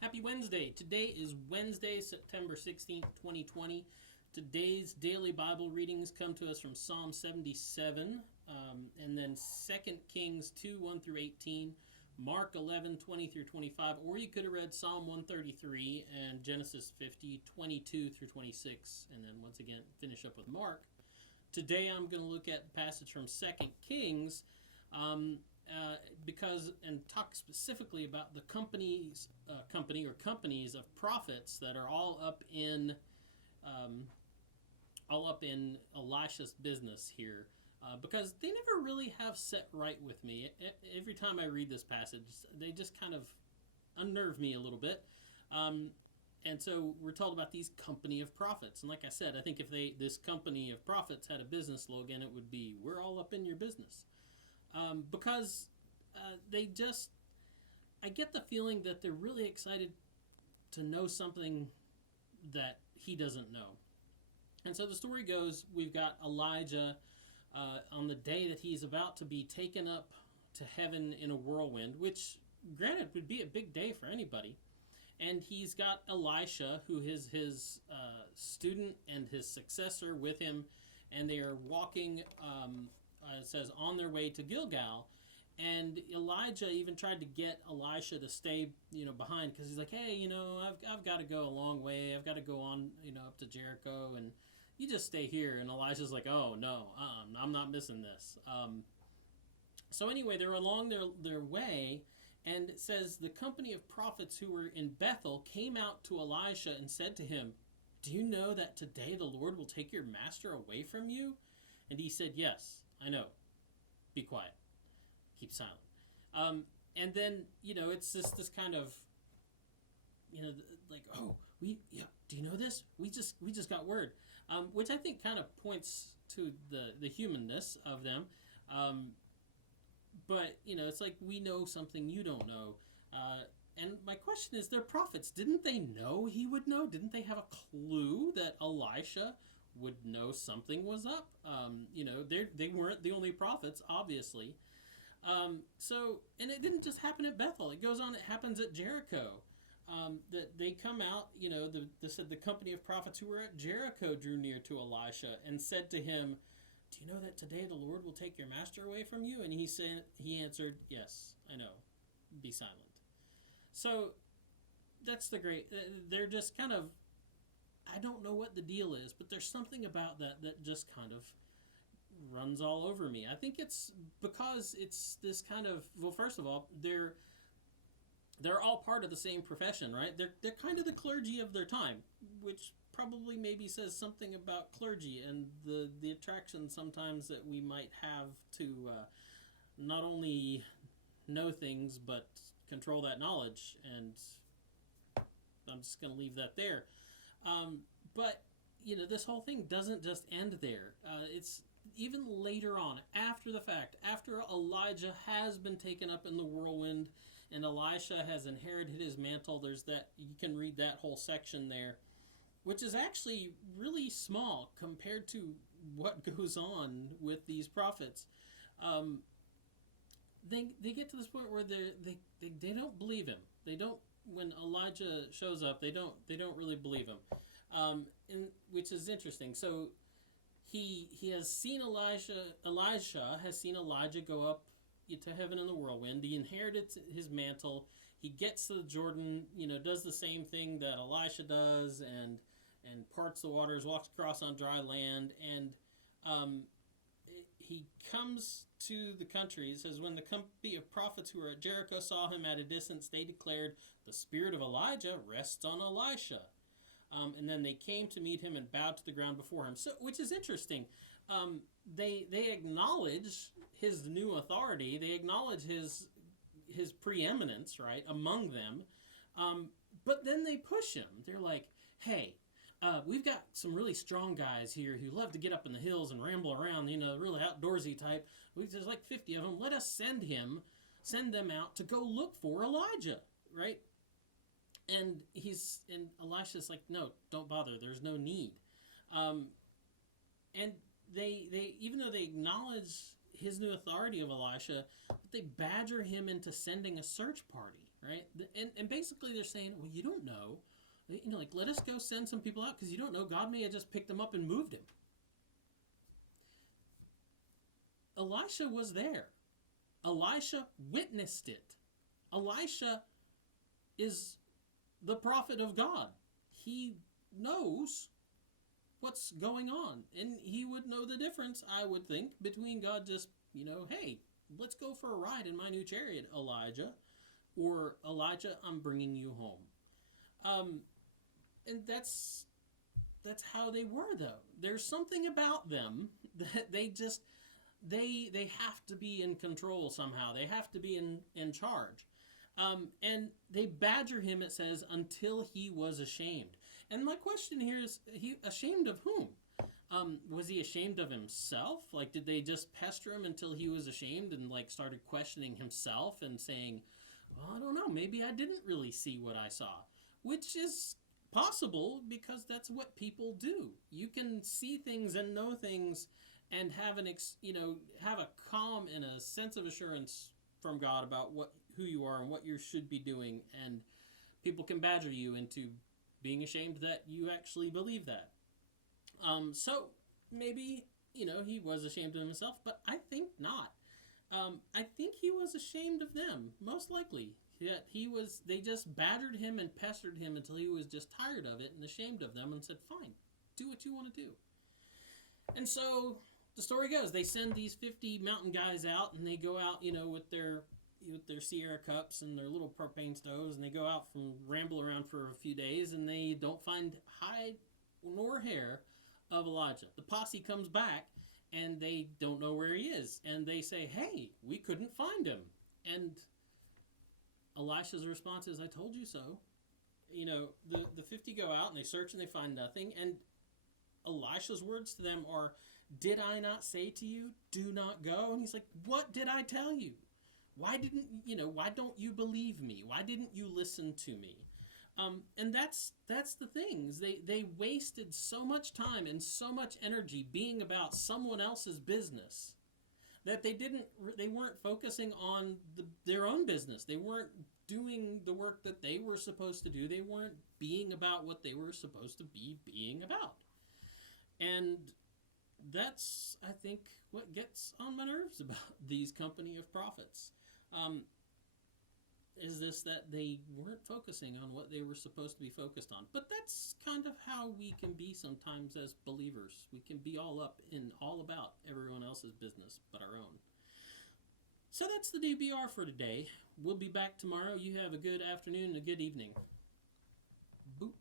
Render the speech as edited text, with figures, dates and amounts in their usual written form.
Happy Wednesday. Today is Wednesday, September 16th, 2020. Today's daily Bible readings come to us from Psalm 77, and then 2 Kings 2, 1 through 18, Mark 11, 20 through 25, or you could have read Psalm 133 and Genesis 50, 22 through 26, and then once again finish up with Mark. Today I'm going to look at a passage from 2 Kings, because and talk specifically about the companies of prophets that are all up in Elisha's business here, because they never really have set right with me. Every time I read this passage, they just kind of unnerve me a little bit. And so we're told about these company of prophets, and like I said, I think if this company of prophets had a business slogan, it would be "We're all up in your business." Because I get the feeling that they're really excited to know something that he doesn't know. And so the story goes, we've got Elijah on the day that he's about to be taken up to heaven in a whirlwind, which, granted, would be a big day for anybody. And he's got Elisha, who is his student and his successor, with him, and they are walking, it says, on their way to Gilgal. And Elijah even tried to get Elisha to stay, behind, because he's like, hey, I've got to go a long way. I've got to go on, up to Jericho, and you just stay here. And Elijah's like, oh, no, I'm not missing this. So anyway, they're along their way, and it says, the company of prophets who were in Bethel came out to Elisha and said to him, do you know that today the Lord will take your master away from you? And he said, yes, I know. Be quiet. Keep silent. And then, it's just this kind of, like, oh, do you know this? We just got word, which I think kind of points to the humanness of them. But, it's like we know something you don't know. And my question is, they're prophets. Didn't they know he would know? Didn't they have a clue that Elisha would know something was up? They weren't the only prophets, obviously. And it didn't just happen at Bethel. It goes on, it happens at Jericho. That they come out, they said the company of prophets who were at Jericho drew near to Elisha and said to him, do you know that today the Lord will take your master away from you? And he answered, yes, I know. Be silent. So that's they're just kind of, I don't know what the deal is, but there's something about that just kind of runs all over me. I think it's because it's this kind of, well, first of all, they're all part of the same profession, right? They're kind of the clergy of their time, which probably maybe says something about clergy and the attraction sometimes that we might have to not only know things but control that knowledge. And I'm just going to leave that there. But this whole thing doesn't just end there. It's even later on, after the fact, after Elijah has been taken up in the whirlwind and Elisha has inherited his mantle, there's that, you can read that whole section there, which is actually really small compared to what goes on with these prophets. They get to this point where they don't believe him. They don't, when Elijah shows up, they don't really believe him, which is interesting. So he has seen Elisha has seen Elijah go up to heaven in the whirlwind. He inherited his mantle. He gets to the Jordan, does the same thing that Elisha does, and parts the waters, walks across on dry land, and he comes to the country. It says, when the company of prophets who were at Jericho saw him at a distance, they declared, the spirit of Elijah rests on Elisha. And then they came to meet him and bowed to the ground before him. So, which is interesting. They acknowledge his new authority. They acknowledge his preeminence, right, among them. But then they push him. They're like, hey, we've got some really strong guys here who love to get up in the hills and ramble around, really outdoorsy type. There's like 50 of them. Let us send them out to go look for Elijah, right? And Elisha's like, no, don't bother. There's no need. And they even though they acknowledge his new authority of Elisha, but they badger him into sending a search party. right? And basically they're saying, well, you don't know. Like, let us go send some people out because you don't know. God may have just picked him up and moved him. Elisha was there. Elisha witnessed it. Elisha is the prophet of God. He knows what's going on. And he would know the difference, I would think, between God just, hey, let's go for a ride in my new chariot, Elijah. Or, Elijah, I'm bringing you home. And that's how they were, though. There's something about them that they just, they have to be in control somehow. They have to be in charge. And they badger him, it says, until he was ashamed. And my question here is, he ashamed of whom? Was he ashamed of himself? Like, did they just pester him until he was ashamed and, like, started questioning himself and saying, well, I don't know, maybe I didn't really see what I saw? Which is possible because that's what people do. You can see things and know things and have have a calm and a sense of assurance from God about who you are and what you should be doing, and people can badger you into being ashamed that you actually believe that. So maybe he was ashamed of himself, but I think not. I think he was ashamed of them, most likely. That they just battered him and pestered him until he was just tired of it and ashamed of them and said, fine, do what you want to do. And so the story goes, they send these 50 mountain guys out, and they go out, with their Sierra cups and their little propane stoves, and they go out and ramble around for a few days, and they don't find hide nor hair of Elijah. The posse comes back, and they don't know where he is, and they say, hey, we couldn't find him. And Elisha's response is, I told you so. The 50 go out, and they search, and they find nothing, and Elisha's words to them are, did I not say to you, do not go? And he's like, what did I tell you? Why don't you believe me? Why didn't you listen to me? And that's the things. They wasted so much time and so much energy being about someone else's business that they weren't focusing on their own business. They weren't doing the work that they were supposed to do. They weren't being about what they were supposed to be being about. And that's, I think, what gets on my nerves about these company of prophets. Is this that they weren't focusing on what they were supposed to be focused on. But that's kind of how we can be sometimes as believers. We can be all about everyone else's business but our own. So that's the DBR for today. We'll be back tomorrow. You have a good afternoon and a good evening. Boop.